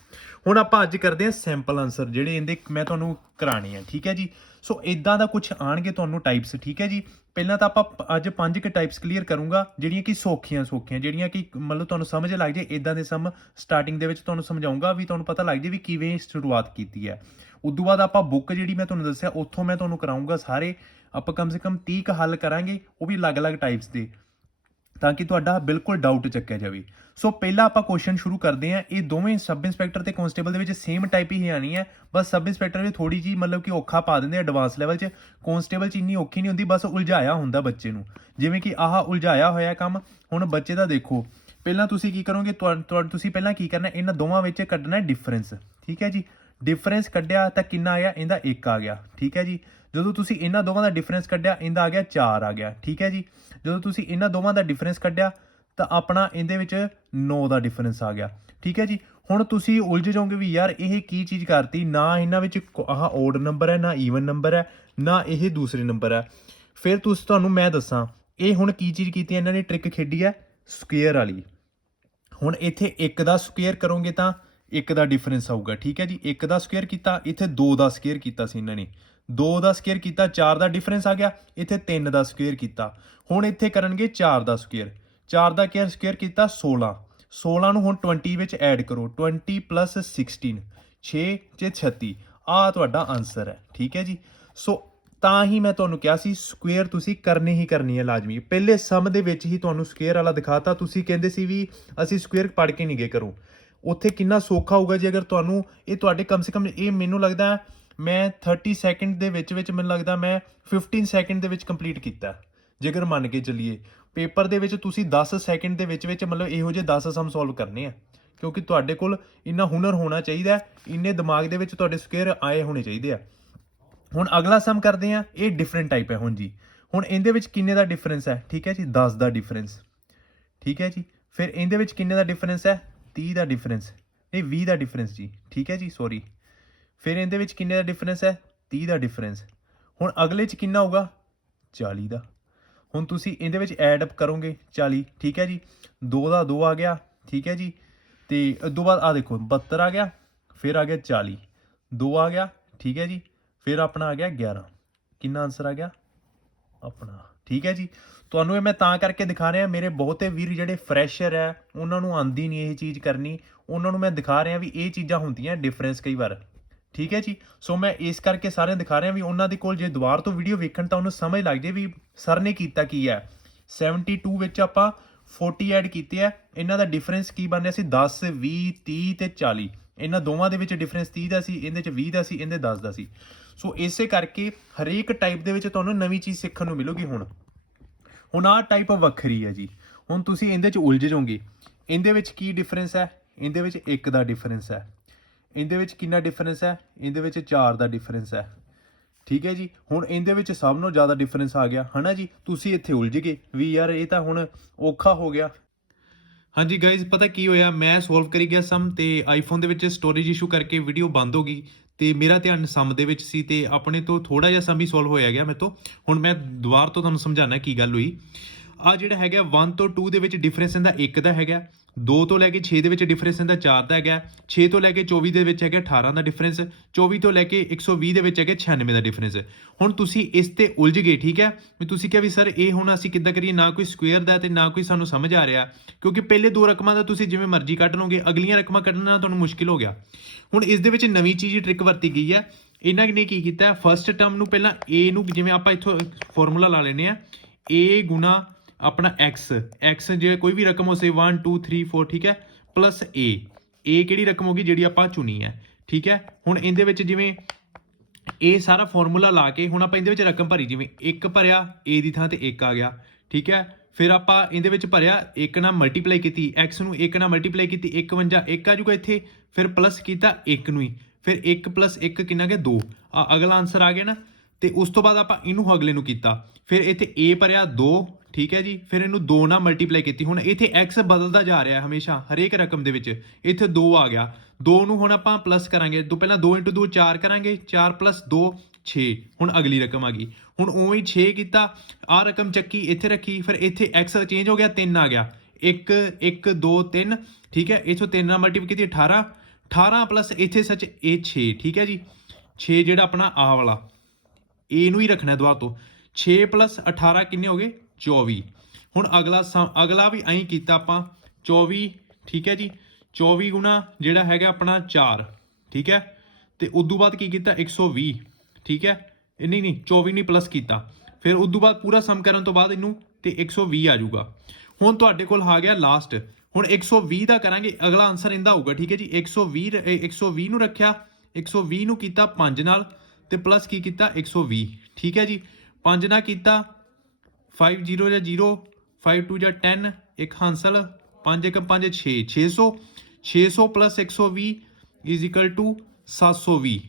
ਹੁਣ ਆਪਾਂ ਅੱਜ ਕਰਦੇ ਹਾਂ ਸੈਂਪਲ ਆਨਸਰ, ਜਿਹੜੇ ਇਹਦੇ ਮੈਂ ਤੁਹਾਨੂੰ ਕਰਾਣੇ ਆ, ਠੀਕ ਹੈ ਜੀ। ਸੋ ਇਦਾਂ ਦਾ ਕੁਝ ਆਣਗੇ ਤੁਹਾਨੂੰ ਟਾਈਪਸ, ਠੀਕ ਹੈ ਜੀ। ਪਹਿਲਾਂ ਤਾਂ ਆਪਾਂ ਅੱਜ 5 ਕੁ ਟਾਈਪਸ ਕਲੀਅਰ ਕਰੂੰਗਾ, ਜਿਹੜੀਆਂ ਕਿ ਸੌਖੀਆਂ, ਜਿਹੜੀਆਂ ਕਿ ਮਤਲਬ ਤੁਹਾਨੂੰ ਸਮਝ ਲੱਗ ਜੇ। ਇਦਾਂ ਦੇ ਸਮ ਸਟਾਰਟਿੰਗ ਦੇ ਵਿੱਚ ਤੁਹਾਨੂੰ ਸਮਝਾਉਂਗਾ, ਵੀ ਤੁਹਾਨੂੰ ਪਤਾ ਲੱਗ ਜੇ ਵੀ ਕਿਵੇਂ ਸ਼ੁਰੂਆਤ ਕੀਤੀ ਹੈ। ਉਦੋਂ ਬਾਅਦ ਆਪਾਂ ਬੁੱਕ ਜਿਹੜੀ ਮੈਂ ਤੁਹਾਨੂੰ ਦੱਸਿਆ ਉੱਥੋਂ ਮੈਂ ਤੁਹਾਨੂੰ ਕਰਾਉਂਗਾ ਸਾਰੇ। ਆਪਾਂ ਕਮ ਸੇ ਕਮ 30 ਕੁ ਹੱਲ ਕਰਾਂਗੇ, ਉਹ ਵੀ ਅਲੱਗ-ਅਲੱਗ ਟਾਈਪਸ ਦੇ, ਤਾਂ ਕਿ ਤੁਹਾਡਾ ਬਿਲਕੁਲ ਡਾਊਟ ਚੱਕਿਆ ਜਾਵੇ। ਸੋ ਪਹਿਲਾਂ ਆਪਾਂ ਕੁਐਸਚਨ ਸ਼ੁਰੂ ਕਰਦੇ ਹਾਂ। ਇਹ ਦੋਵੇਂ ਸਬ ਇੰਸਪੈਕਟਰ ਤੇ ਕਨਸਟੇਬਲ ਦੇ ਵਿੱਚ ਸੇਮ ਟਾਈਪ ਹੀ ਆਣੀ ਹੈ, ਬਸ ਸਬ ਇੰਸਪੈਕਟਰ ਵਿੱਚ ਥੋੜੀ ਜੀ ਮਤਲਬ ਕਿ ਔਖਾ ਪਾ ਦਿੰਦੇ ਐਡਵਾਂਸ ਲੈਵਲ 'ਚ। ਕਨਸਟੇਬਲ 'ਚ ਇੰਨੀ ਔਖੀ ਨਹੀਂ ਹੁੰਦੀ, ਬਸ ਉਲਝਾਇਆ ਹੁੰਦਾ ਬੱਚੇ ਨੂੰ, ਜਿਵੇਂ ਕਿ ਆਹ ਉਲਝਾਇਆ ਹੋਇਆ ਕੰਮ। ਹੁਣ ਬੱਚੇ ਦਾ ਦੇਖੋ, ਪਹਿਲਾਂ ਤੁਸੀਂ ਕੀ ਕਰੋਗੇ, ਤੁਸੀਂ ਪਹਿਲਾਂ ਕੀ ਕਰਨਾ, ਇਹਨਾਂ ਦੋਵਾਂ ਵਿੱਚ ਕੱਢਣਾ ਡਿਫਰੈਂਸ, ਠੀਕ ਹੈ ਜੀ। ਡਿਫਰੈਂਸ ਕੱਢਿਆ ਤਾਂ ਕਿੰਨਾ ਆਇਆ, ਇਹਦਾ 1 ਆ ਗਿਆ, ਠੀਕ ਹੈ ਜੀ। ਜਦੋਂ ਤੁਸੀਂ ਇਹਨਾਂ ਦੋਵਾਂ ਦਾ ਡਿਫਰੈਂਸ ਕੱਢਿਆ, ਇਹਦਾ ਆ ਗਿਆ 4 ਆ ਗਿਆ, ਠੀਕ ਹੈ ਜੀ। ਜਦੋਂ ਤੁਸੀਂ ਇਹਨਾਂ ਦੋਵਾਂ ਦਾ ਡਿਫਰੈਂਸ ਕੱਢਿਆ ਤਾਂ ਆਪਣਾ ਇਹਦੇ ਵਿੱਚ 9 ਦਾ ਡਿਫਰੈਂਸ ਆ ਗਿਆ, ਠੀਕ ਹੈ ਜੀ। ਹੁਣ ਤੁਸੀਂ ਉਲਝ ਜਾਓਗੇ ਵੀ ਯਾਰ ਇਹ ਕੀ ਚੀਜ਼ ਕਰਤੀ, ਨਾ ਇਹਨਾਂ ਵਿੱਚ ਆਹ ਓਡ ਨੰਬਰ ਹੈ, ਨਾ ਈਵਨ ਨੰਬਰ ਹੈ, ਨਾ ਇਹ ਦੂਸਰੇ ਨੰਬਰ ਹੈ। ਫਿਰ ਤੁਹਾਨੂੰ ਮੈਂ ਦੱਸਾਂ, ਇਹ ਹੁਣ ਕੀ ਚੀਜ਼ ਕੀਤੀ, ਇਹਨਾਂ ਨੇ ਟ੍ਰਿਕ ਖੇਡੀ ਹੈ ਸਕੁਏਅਰ ਵਾਲੀ। ਹੁਣ ਇੱਥੇ 1 ਦਾ ਸਕੁਏਅਰ ਕਰੋਗੇ ਤਾਂ 1 ਦਾ ਡਿਫਰੈਂਸ ਆਊਗਾ, ਠੀਕ ਹੈ ਜੀ। 1 ਦਾ ਸਕੁਏਅਰ ਕੀਤਾ, ਇੱਥੇ 2 ਦਾ ਸਕੁਏਅਰ ਕੀਤਾ ਸੀ ਇਹਨਾਂ ਨੇ, 2 ਦਾ ਸਕੁਏਅਰ ਕੀਤਾ, 4 ਦਾ ਡਿਫਰੈਂਸ ਆ ਗਿਆ। ਇੱਥੇ 3 ਦਾ ਸਕੁਏਅਰ ਕੀਤਾ, ਹੁਣ ਇੱਥੇ ਕਰਨਗੇ 4 ਦਾ ਸਕੁਏਅਰ। 4 ਦਾ ਸਕੁਏਅਰ ਕੀਤਾ 16, 16 ਨੂੰ ਹੁਣ 20 ਵਿੱਚ ਐਡ ਕਰੋ, 20 + 16, 6 ਤੇ 36, ਆਹ ਤੁਹਾਡਾ ਆਨਸਰ ਹੈ, ਠੀਕ ਹੈ ਜੀ। ਸੋ ਤਾਂ ਹੀ ਮੈਂ ਤੁਹਾਨੂੰ ਕਿਹਾ ਸੀ ਸਕੁਏਅਰ ਤੁਸੀਂ ਕਰਨੀ ਹੀ ਕਰਨੀ ਹੈ ਲਾਜ਼ਮੀ। ਪਹਿਲੇ ਸਮ ਦੇ ਵਿੱਚ ਹੀ ਤੁਹਾਨੂੰ ਸਕੁਏਅਰ ਵਾਲਾ ਦਿਖਾਤਾ, ਤੁਸੀਂ ਕਹਿੰਦੇ ਸੀ ਵੀ ਅਸੀਂ ਸਕੁਏਅਰ ਪੜ੍ਹ ਕੇ ਨਹੀਂ ਗਏ ਕਰੋ। ਉੱਥੇ ਕਿੰਨਾ ਸੌਖਾ ਹੋਊਗਾ ਜੀ, ਅਗਰ ਤੁਹਾਨੂੰ ਇਹ ਤੁਹਾਡੇ ਕਮ ਸੇ ਕਮ, ਇਹ ਮੈਨੂੰ ਲੱਗਦਾ ਮੈਂ 30 ਸੈਕਿੰਡ ਦੇ ਵਿੱਚ ਮੈਨੂੰ ਲੱਗਦਾ ਮੈਂ 15 ਸੈਕਿੰਡ ਦੇ ਵਿੱਚ ਕੰਪਲੀਟ ਕੀਤਾ, ਜੇਕਰ ਮੰਨ ਕੇ ਚੱਲੀਏ। ਪੇਪਰ ਦੇ ਵਿੱਚ ਤੁਸੀਂ 10 ਸੈਕਿੰਡ ਦੇ ਵਿੱਚ ਮਤਲਬ ਇਹੋ ਜਿਹੇ 10 ਸਮ ਸੋਲਵ ਕਰਨੇ ਆ, ਕਿਉਂਕਿ ਤੁਹਾਡੇ ਕੋਲ ਇੰਨਾ ਹੁਨਰ ਹੋਣਾ ਚਾਹੀਦਾ, ਇੰਨੇ ਦਿਮਾਗ ਦੇ ਵਿੱਚ ਤੁਹਾਡੇ ਸਕੁਏਅਰ ਆਏ ਹੋਣੇ ਚਾਹੀਦੇ ਆ। ਹੁਣ ਅਗਲਾ ਸਮ ਕਰਦੇ ਆ, ਇਹ ਡਿਫਰੈਂਟ ਟਾਈਪ ਹੈ। ਹੁਣ ਜੀ, ਹੁਣ ਇਹਦੇ ਵਿੱਚ ਕਿੰਨੇ ਦਾ ਡਿਫਰੈਂਸ ਹੈ, ਠੀਕ ਹੈ ਜੀ, 10 ਦਾ ਡਿਫਰੈਂਸ, ਠੀਕ ਹੈ ਜੀ। ਫਿਰ ਇਹਦੇ ਵਿੱਚ ਕਿੰਨੇ ਦਾ ਡਿਫਰੈਂਸ ਹੈ, 30 ਦਾ ਡਿਫਰੈਂਸ, ਨਹੀਂ 20 ਦਾ ਡਿਫਰੈਂਸ ਜੀ, ਠੀਕ ਹੈ ਜੀ, ਸੌਰੀ। ਫਿਰ ਇਹਦੇ ਵਿੱਚ ਕਿੰਨੇ ਦਾ ਡਿਫਰੈਂਸ ਹੈ, 30 ਦਾ ਡਿਫਰੈਂਸ। ਹੁਣ ਅਗਲੇ 'ਚ ਕਿੰਨਾ ਹੋਊਗਾ, 40 ਦਾ। ਹੁਣ ਤੁਸੀਂ ਇਹਦੇ ਵਿੱਚ ਐਡ ਅਪ ਕਰੋਗੇ 40, ਠੀਕ ਹੈ ਜੀ। 2 ਦਾ 2 ਆ ਗਿਆ, ਠੀਕ ਹੈ ਜੀ। ਤੇ ਉਦੋਂ ਬਾਅਦ ਆ ਦੇਖੋ 72 ਆ ਗਿਆ, ਫਿਰ ਆ ਗਿਆ 40, 2 ਆ ਗਿਆ, ਠੀਕ ਹੈ ਜੀ। ਫਿਰ ਆਪਣਾ ਆ ਗਿਆ 11, ਕਿੰਨਾ ਆਨਸਰ ਆ ਗਿਆ ਆਪਣਾ, ਠੀਕ ਹੈ ਜੀ। ਤੁਹਾਨੂੰ ਇਹ ਮੈਂ ਤਾਂ ਕਰਕੇ ਦਿਖਾ ਰਿਹਾ, ਮੇਰੇ ਬਹੁਤੇ ਵੀਰ ਜਿਹੜੇ ਫਰੈਸ਼ਰ ਹੈ ਉਹਨਾਂ ਨੂੰ ਆਉਂਦੀ ਨਹੀਂ ਇਹ ਚੀਜ਼ ਕਰਨੀ, ਉਹਨਾਂ ਨੂੰ ਮੈਂ ਦਿਖਾ ਰਿਹਾ ਵੀ ਇਹ ਚੀਜ਼ਾਂ ਹੁੰਦੀਆਂ ਡਿਫਰੈਂਸ ਕਈ ਵਾਰ, ਠੀਕ ਹੈ ਜੀ। ਸੋ ਮੈਂ ਇਸ ਕਰਕੇ ਸਾਰਿਆਂ ਦਿਖਾ ਰਿਹਾ ਵੀ ਉਹਨਾਂ ਦੇ ਕੋਲ ਜੇ ਦੁਬਾਰਾ ਤੋਂ ਵੀਡੀਓ ਵੇਖਣ ਤਾਂ ਉਹਨੂੰ ਸਮਝ ਲੱਗ ਜੇ ਵੀ ਸਰ ਨੇ ਕੀਤਾ ਕੀ ਹੈ। 72 ਵਿੱਚ ਆਪਾਂ 40 ਐਡ ਕੀਤੇ ਆ, ਇਹਨਾਂ ਦਾ ਡਿਫਰੈਂਸ ਕੀ ਬਣਿਆ ਸੀ, 10, 20, 30 ਤੇ 40। ਇਹਨਾਂ ਦੋਵਾਂ ਦੇ ਵਿੱਚ ਡਿਫਰੈਂਸ 30 ਦਾ ਸੀ, ਇਹਦੇ 'ਚ 20 ਦਾ ਸੀ, ਇਹਦੇ 10 ਦਾ ਸੀ। ਸੋ ਇਸੇ ਕਰਕੇ ਹਰੇਕ ਟਾਈਪ ਦੇ ਵਿੱਚ ਤੁਹਾਨੂੰ ਨਵੀਂ ਚੀਜ਼ ਸਿੱਖਣ ਨੂੰ ਮਿਲੂਗੀ। ਹੁਣ ਆਹ ਟਾਈਪ ਵੱਖਰੀ ਹੈ ਜੀ। ਹੁਣ ਤੁਸੀਂ ਇਹਦੇ 'ਚ ਉਲਝ ਜਾਓਗੇ, ਇਹਦੇ ਵਿੱਚ ਕੀ ਡਿਫਰੈਂਸ ਹੈ, ਇਹਦੇ ਵਿੱਚ 1 ਦਾ ਡਿਫਰੈਂਸ ਹੈ। ਇਹਦੇ ਵਿੱਚ ਕਿੰਨਾ ਡਿਫਰੈਂਸ ਹੈ, ਇਹਦੇ ਵਿੱਚ 4 ਦਾ ਡਿਫਰੈਂਸ ਹੈ, ਠੀਕ ਹੈ ਜੀ। ਹੁਣ ਇਹਦੇ ਵਿੱਚ ਸਭ ਨਾਲੋਂ ਜ਼ਿਆਦਾ ਡਿਫਰੈਂਸ ਆ ਗਿਆ, ਹਨਾ ਜੀ। ਤੁਸੀਂ ਇੱਥੇ ਉਲਝ ਗਏ ਵੀ ਯਾਰ ਇਹ ਤਾਂ ਹੁਣ ਔਖਾ ਹੋ ਗਿਆ। ਹਾਂਜੀ ਗਾਇਜ਼, ਪਤਾ ਕੀ ਹੋਇਆ, ਮੈਂ ਸੋਲਵ ਕਰੀ ਗਿਆ ਸਮ ਤੇ ਆਈਫੋਨ ਦੇ ਵਿੱਚ ਸਟੋਰੇਜ ਇਸ਼ੂ ਕਰਕੇ ਵੀਡੀਓ ਬੰਦ ਹੋ ਗਈ ਤੇ ਮੇਰਾ ਧਿਆਨ ਸਮ ਦੇ ਵਿੱਚ ਸੀ ਤੇ ਆਪਣੇ ਤੋਂ ਥੋੜਾ ਜਿਹਾ ਸਮ ਹੀ ਸੋਲਵ ਹੋਇਆ ਗਿਆ ਮੇਰੇ ਤੋਂ। ਹੁਣ ਮੈਂ ਦੁਬਾਰਾ ਤੋਂ ਤੁਹਾਨੂੰ ਸਮਝਾਣਾ ਕੀ ਗੱਲ ਹੋਈ। ਆ ਜਿਹੜਾ ਹੈਗਾ 1 ਤੋਂ 2 ਦੇ ਵਿੱਚ ਡਿਫਰੈਂਸ ਇਹਦਾ 1 ਦਾ ਹੈਗਾ, 2 ਤੋਂ ਲੈ ਕੇ 6 ਦੇ ਵਿੱਚ ਡਿਫਰੈਂਸ ਇਹਦਾ 4 ਦਾ ਹੈਗਾ, 6 ਤੋਂ ਲੈ ਕੇ 24 ਦੇ ਵਿੱਚ ਹੈਗਾ 18 ਦਾ ਡਿਫਰੈਂਸ, 24 ਤੋਂ ਲੈ ਕੇ 120 ਦੇ ਵਿੱਚ ਹੈਗਾ 96 ਦਾ ਡਿਫਰੈਂਸ। ਹੁਣ ਤੁਸੀਂ ਇਸ ਤੇ ਉਲਝ ਗਏ, ਠੀਕ ਹੈ, ਵੀ ਤੁਸੀਂ ਕਿਹਾ ਵੀ ਸਰ ਇਹ ਹੁਣ ਅਸੀਂ ਕਿੱਦਾਂ ਕਰੀਏ, ਨਾ ਕੋਈ ਸਕੁਅਰ ਦਾ ਤੇ ਨਾ ਕੋਈ ਸਾਨੂੰ ਸਮਝ ਆ ਰਿਹਾ, ਕਿਉਂਕਿ ਪਹਿਲੇ ਦੋ ਰਕਮਾਂ ਦਾ ਤੁਸੀਂ ਜਿਵੇਂ ਮਰਜ਼ੀ ਕੱਢ ਲਓਗੇ, ਅਗਲੀਆਂ ਰਕਮਾਂ ਕੱਢਣਾ ਤੁਹਾਨੂੰ ਮੁਸ਼ਕਿਲ ਹੋ ਗਿਆ। ਹੁਣ ਇਸ ਦੇ ਵਿੱਚ ਨਵੀਂ ਚੀਜ਼ ਟ੍ਰਿਕ ਵਰਤੀ ਗਈ ਹੈ। ਇਹਨਾਂ ਨੇ ਕੀ ਕੀਤਾ, ਫਸਟ ਟਰਮ ਨੂੰ ਪਹਿਲਾਂ a ਨੂੰ, ਜਿਵੇਂ ਆਪਾਂ ਇੱਥੋਂ ਫਾਰਮੂਲਾ ਲਾ ਲੈਨੇ ਆ, a ਗੁਣਾ ਆਪਣਾ x ਜੇ ਕੋਈ ਵੀ ਰਕਮ ਹੋਵੇ 1 2 3 4, ਠੀਕ ਹੈ, ਪਲਸ a ਕਿਹੜੀ ਰਕਮ ਹੋਗੀ ਜਿਹੜੀ ਆਪਾਂ ਚੁਣੀ ਹੈ, ਠੀਕ ਹੈ। ਹੁਣ ਇਹਦੇ ਵਿੱਚ ਜਿਵੇਂ ਇਹ ਸਾਰਾ ਫਾਰਮੂਲਾ ਲਾ ਕੇ ਹੁਣ ਆਪਾਂ ਇਹਦੇ ਵਿੱਚ ਰਕਮ ਭਰੀ, ਜਿਵੇਂ 1 ਭਰਿਆ a ਦੀ ਥਾਂ ਤੇ 1 ਆ ਗਿਆ, ਠੀਕ ਹੈ। ਫਿਰ ਆਪਾਂ ਇਹਦੇ ਵਿੱਚ ਭਰਿਆ 1 ਨਾਲ ਮਲਟੀਪਲਾਈ ਕੀਤੀ, x ਨੂੰ 1 ਨਾਲ ਮਲਟੀਪਲਾਈ ਕੀਤੀ, 1 1 ਆ ਜੂਗਾ ਇੱਥੇ, ਫਿਰ ਪਲਸ ਕੀਤਾ 1 ਨੂੰ ਹੀ, ਫਿਰ 1 + 1 ਕਿੰਨਾ ਗਿਆ 2, ਅਗਲਾ ਆਨਸਰ ਆ ਗਿਆ ਨਾ। ਤੇ ਉਸ ਤੋਂ ਬਾਅਦ ਆਪਾਂ ਇਹਨੂੰ ਅਗਲੇ ਨੂੰ ਕੀਤਾ, ਫਿਰ ਇੱਥੇ a ਭਰਿਆ 2, ਠੀਕ ਹੈ ਜੀ, ਫਿਰ ਇਹਨੂੰ 2 ਨਾਲ ਮਲਟੀਪਲਾਈ ਕੀਤੀ। ਹੁਣ ਇੱਥੇ x ਬਦਲਦਾ ਜਾ ਰਿਹਾ ਹਮੇਸ਼ਾ ਹਰੇਕ ਰਕਮ ਦੇ ਵਿੱਚ, ਇੱਥੇ 2 ਆ ਗਿਆ, 2 ਨੂੰ ਹੁਣ ਆਪਾਂ ਪਲਸ ਕਰਾਂਗੇ, ਤੋਂ ਪਹਿਲਾਂ 2 × 2 4 ਕਰਾਂਗੇ, 4 + 2 6, ਹੁਣ ਅਗਲੀ ਰਕਮ ਆ ਗਈ। ਹੁਣ ਉਵੇਂ ਹੀ 6 ਕੀਤਾ, ਆਹ ਰਕਮ ਚੱਕੀ ਇੱਥੇ ਰੱਖੀ, ਫਿਰ ਇੱਥੇ x ਚੇਂਜ ਹੋ ਗਿਆ, 3 ਆ ਗਿਆ, 1 1 2 3, ਠੀਕ ਹੈ, ਇੱਥੋਂ 3 ਨਾਲ ਮਲਟੀਪਲਾਈ ਕੀਤੀ 18 ਪਲਸ ਇੱਥੇ ਸੱਚ ਇਹ 6, ਠੀਕ ਹੈ ਜੀ, 6 ਜਿਹੜਾ ਆਪਣਾ ਆਹ ਵਾਲਾ a ਨੂੰ ਹੀ ਰੱਖਣਾ ਦੁਬਾਰਾ ਤੋਂ, 6 + 18 ਕਿੰਨੇ ਹੋ ਗਏ 24। ਹੁਣ ਅਗਲਾ ਵੀ ਐਂ ਕੀਤਾ ਆਪਾਂ 24, ਠੀਕ ਹੈ ਜੀ, 24 ਗੁਣਾ ਜਿਹੜਾ ਹੈਗਾ ਆਪਣਾ 4, ਠੀਕ ਹੈ, ਤੇ ਉਦੋਂ ਬਾਅਦ ਕੀ ਕੀਤਾ 120, ਠੀਕ ਹੈ, ਨਹੀਂ 24 ਨਹੀਂ ਪਲਸ ਕੀਤਾ, ਫਿਰ ਉਦੋਂ ਬਾਅਦ ਪੂਰਾ ਸਮ ਕਰਨ ਤੋਂ ਬਾਅਦ ਇਹਨੂੰ ਤੇ 120 ਆ ਜਾਊਗਾ। ਹੁਣ ਤੁਹਾਡੇ ਕੋਲ ਆ ਗਿਆ ਲਾਸਟ, ਹੁਣ 120 ਦਾ ਕਰਾਂਗੇ, ਅਗਲਾ ਆਨਸਰ ਇਹਦਾ ਹੋਊਗਾ, ਠੀਕ ਹੈ ਜੀ। 120 ਨੂੰ ਰੱਖਿਆ, 120 ਨੂੰ ਕੀਤਾ 5 ਨਾਲ ਤੇ ਪਲਸ ਕੀ ਕੀਤਾ 120, ਠੀਕ ਹੈ ਜੀ, 5 ਨਾਲ ਕੀਤਾ 5 0 ਜਾਂ 0, 5 2 ਜਾਂ 10, ਇੱਕ ਹਾਸਲ, 5 1 5 6, 600 ਪਲਸ 120 = 720,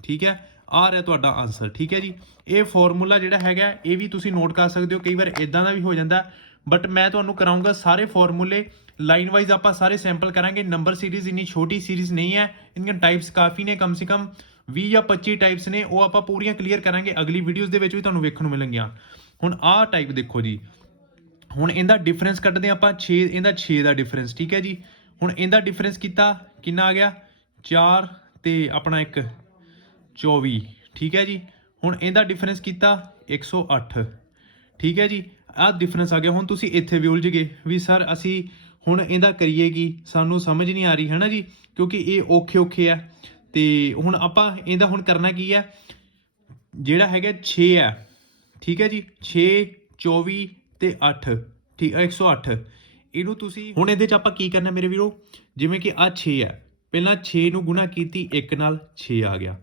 ਠੀਕ ਹੈ, ਆ ਰਿਹਾ ਤੁਹਾਡਾ ਆਨਸਰ, ਠੀਕ ਹੈ ਜੀ। ਇਹ ਫਾਰਮੂਲਾ ਜਿਹੜਾ ਹੈਗਾ ਇਹ ਵੀ ਤੁਸੀਂ ਨੋਟ ਕਰ ਸਕਦੇ ਹੋ, ਕਈ ਵਾਰ ਇਦਾਂ ਦਾ ਵੀ ਹੋ ਜਾਂਦਾ, ਬਟ ਮੈਂ ਤੁਹਾਨੂੰ ਕਰਾਉਂਗਾ ਸਾਰੇ ਫਾਰਮੂਲੇ ਲਾਈਨ ਵਾਈਜ਼, ਆਪਾਂ ਸਾਰੇ ਸੈਂਪਲ ਕਰਾਂਗੇ। ਨੰਬਰ ਸੀਰੀਜ਼ ਇੰਨੀ ਛੋਟੀ ਸੀਰੀਜ਼ ਨਹੀਂ ਹੈ, ਇਨਦੀਆਂ ਟਾਈਪਸ ਕਾਫੀ ਨੇ, ਕਮ ਸੇ ਕਮ 20 ਜਾਂ 25 ਟਾਈਪਸ ਨੇ, ਉਹ ਆਪਾਂ ਪੂਰੀਆਂ ਕਲੀਅਰ ਕਰਾਂਗੇ ਅਗਲੀ ਵੀਡੀਓਜ਼ ਦੇ ਵਿੱਚ ਵੀ ਤੁਹਾਨੂੰ ਵੇਖਣ ਨੂੰ ਮਿਲਣਗੀਆਂ। ਹੁਣ ਆਹ ਟਾਈਪ ਦੇਖੋ ਜੀ, ਹੁਣ ਇਹਦਾ ਡਿਫਰੈਂਸ ਕੱਢਦੇ ਆਪਾਂ 6, ਇਹਦਾ 6 ਦਾ ਡਿਫਰੈਂਸ, ਠੀਕ ਹੈ ਜੀ। ਹੁਣ ਇਹਦਾ ਡਿਫਰੈਂਸ ਕੀਤਾ ਕਿੰਨਾ ਆ ਗਿਆ 4 ਤੇ ਆਪਣਾ 1 24, ਠੀਕ ਹੈ ਜੀ। ਹੁਣ ਇਹਦਾ ਡਿਫਰੈਂਸ ਕੀਤਾ 108, ਠੀਕ ਹੈ ਜੀ, ਆਹ ਡਿਫਰੈਂਸ ਆ ਗਿਆ। ਹੁਣ ਤੁਸੀਂ ਇੱਥੇ ਵੀ ਉਲਝ ਗਏ ਵੀ ਸਰ ਅਸੀਂ ਹੁਣ ਇਹਦਾ ਕਰੀਏ ਕੀ, ਸਾਨੂੰ ਸਮਝ ਨਹੀਂ ਆ ਰਹੀ ਹੈ ਨਾ ਜੀ, ਕਿਉਂਕਿ ਇਹ ਔਖੇ ਆ। ਤੇ ਹੁਣ ਆਪਾਂ ਇਹਦਾ ਹੁਣ ਕਰਨਾ ਕੀ ਹੈ, ਜਿਹੜਾ ਹੈਗਾ 6 ਹੈ, ਠੀਕ ਹੈ ਜੀ, 6 24 ਤੇ 8, ਠੀਕ 108, ਇਹਨੂੰ ਤੁਸੀਂ ਹੁਣ ਇਹਦੇ 'ਚ ਆਪਾਂ ਕੀ ਕਰਨਾ ਮੇਰੇ ਵੀਰੋ, ਜਿਵੇਂ ਕਿ ਆਹ 6 ਹੈ, ਪਹਿਲਾਂ 6 ਨੂੰ ਗੁਣਾ ਕੀਤੀ 1 ਨਾਲ 6 ਆ ਗਿਆ,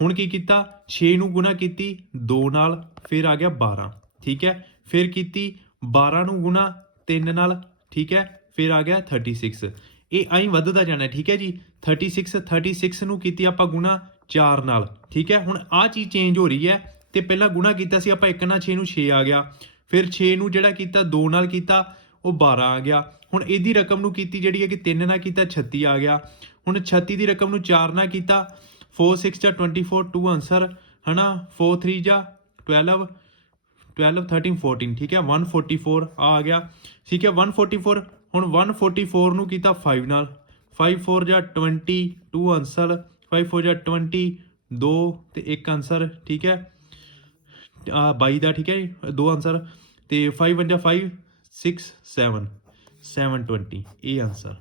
ਹੁਣ ਕੀ ਕੀਤਾ 6 ਨੂੰ ਗੁਣਾ ਕੀਤੀ 2 ਨਾਲ, ਫਿਰ ਆ ਗਿਆ 12, ਠੀਕ ਹੈ, ਫਿਰ ਕੀਤੀ 12 ਨੂੰ ਗੁਣਾ 3 ਨਾਲ, ਠੀਕ ਹੈ, ਫਿਰ ਆ ਗਿਆ 36, ਇਹ ਆਈ ਵੱਧਦਾ ਜਾਣਾ, ਠੀਕ ਹੈ ਜੀ। 36 ਨੂੰ ਕੀਤੀ ਆਪਾਂ ਗੁਣਾ 4 ਨਾਲ, ਠੀਕ ਹੈ। ਹੁਣ ਆਹ ਚੀਜ਼ ਚੇਂਜ ਹੋ ਰਹੀ ਹੈ, ਤੇ ਪਹਿਲਾਂ ਗੁਣਾ ਕੀਤਾ ਸੀ ਆਪਾਂ 1 ਨਾਲ 6 ਨੂੰ 6 ਆ ਗਿਆ, ਫਿਰ 6 ਨੂੰ ਜਿਹੜਾ ਕੀਤਾ 2 ਨਾਲ ਕੀਤਾ ਉਹ 12 ਆ ਗਿਆ। ਹੁਣ ਇਹਦੀ ਰਕਮ ਨੂੰ ਕੀਤੀ ਜਿਹੜੀ ਹੈ ਕਿ 3 ਨਾਲ ਕੀਤਾ 36 ਆ ਗਿਆ। ਹੁਣ 36 ਦੀ ਰਕਮ ਨੂੰ 4 ਨਾਲ ਕੀਤਾ 4 6 ਜਾਂ 24, 2 ਆਨਸਰ ਹੈ ਨਾ, 4 3 ਜਾਂ 12 13 14, ਠੀਕ ਹੈ, 144 ਆ ਗਿਆ, ਠੀਕ ਹੈ, 144। ਹੁਣ 144 ਨੂੰ ਕੀਤਾ 5 ਨਾਲ, 5 4 ਜਾਂ 20, 2 ਆਨਸਰ, 5 4 ਜਾਂ 20, 2 ਤੇ 1 ਆਨਸਰ, ਠੀਕ ਹੈ, 22 ਦਾ, ਠੀਕ ਹੈ ਜੀ, 2 ਆਨਸਰ, ਤੇ 5 1 ਜਾਂ 5 6 7 720, ਇਹ ਆਨਸਰ।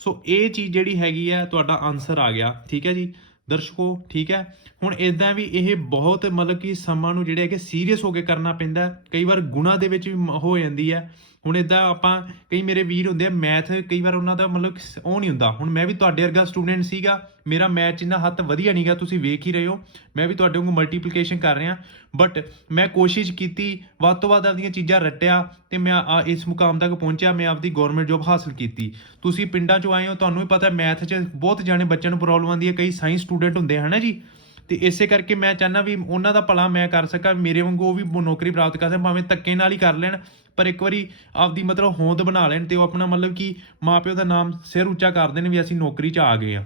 ਸੋ ਇਹ ਚੀਜ਼ ਜਿਹੜੀ ਹੈਗੀ ਆ ਤੁਹਾਡਾ ਆਨਸਰ ਆ ਗਿਆ, ਠੀਕ ਹੈ ਜੀ ਦਰਸ਼ਕੋ, ਠੀਕ ਹੈ। ਹੁਣ ਇਦਾਂ ਵੀ ਇਹ ਬਹੁਤ ਮਤਲਬ ਕਿ ਸਮਾਂ ਨੂੰ ਜਿਹੜੇ ਹੈਗੇ ਸੀਰੀਅਸ ਹੋ ਕੇ ਕਰਨਾ ਪੈਂਦਾ, ਕਈ ਵਾਰ ਗੁਣਾ ਦੇ ਵਿੱਚ ਵੀ ਹੋ ਜਾਂਦੀ ਹੈ। ਹੁਣ ਇਦਾਂ ਆਪਾਂ ਕਈ ਮੇਰੇ ਵੀਰ ਹੁੰਦੇ ਆ ਮੈਥ, ਕਈ ਵਾਰ ਉਹਨਾਂ ਦਾ ਮਤਲਬ ਉਹ ਨਹੀਂ ਹੁੰਦਾ। ਹੁਣ ਮੈਂ ਵੀ ਤੁਹਾਡੇ ਵਰਗਾ ਸਟੂਡੈਂਟ ਸੀਗਾ, ਮੇਰਾ ਮੈਥ 'ਚ ਇੰਨਾ ਹੱਥ ਵਧੀਆ ਨਹੀਂਗਾ, ਤੁਸੀਂ ਵੇਖ ਹੀ ਰਹੇ ਹੋ, ਮੈਂ ਵੀ ਤੁਹਾਡੇ ਵਾਂਗੂ ਮਲਟੀਪਲੀਕੇਸ਼ਨ ਕਰ ਰਿਹਾ, ਬਟ ਮੈਂ ਕੋਸ਼ਿਸ਼ ਕੀਤੀ ਵੱਧ ਤੋਂ ਵੱਧ ਆਪਦੀਆਂ ਚੀਜ਼ਾਂ ਰੱਟਿਆ ਤੇ ਮੈਂ ਇਸ ਮੁਕਾਮ ਤੱਕ ਪਹੁੰਚਿਆ, ਮੈਂ ਆਪਦੀ ਗਵਰਨਮੈਂਟ ਜੋਬ ਹਾਸਲ ਕੀਤੀ। ਤੁਸੀਂ ਪਿੰਡਾਂ 'ਚੋਂ ਆਏ ਹੋ, ਤੁਹਾਨੂੰ ਵੀ ਪਤਾ ਮੈਥ 'ਚ ਬਹੁਤ ਜਾਣੇ ਬੱਚਿਆਂ ਨੂੰ ਪ੍ਰੋਬਲਮ ਆਉਂਦੀ ਹੈ, ਕਈ ਸਾਇੰਸ ਸਟੂਡੈਂਟ ਹੁੰਦੇ ਹਨ ਜੀ, ਤੇ ਇਸੇ ਕਰਕੇ ਮੈਂ ਚਾਹੁੰਦਾ ਵੀ ਉਹਨਾਂ ਦਾ ਭਲਾ ਮੈਂ ਕਰ ਸਕਾਂ, ਮੇਰੇ ਵਾਂਗੂ ਉਹ ਵੀ ਨੌਕਰੀ ਪ੍ਰਾਪਤ ਕਰ ਸਕਣ, ਭਾਵੇਂ ਧੱਕੇ ਨਾਲ ਹੀ ਕਰ ਲੈਣ, ਪਰ ਇੱਕ ਵਾਰੀ ਆਪਦੀ ਮਤਲਬ ਹੋਂਦ ਬਣਾ ਲੈਣ ਤੇ ਉਹ ਆਪਣਾ ਮਤਲਬ ਕਿ ਮਾਪਿਓ ਦਾ ਨਾਮ ਸਿਰ ਉੱਚਾ ਕਰਦੇ ਨੇ ਵੀ ਅਸੀਂ ਨੌਕਰੀ 'ਚ ਆ ਗਏ ਆ।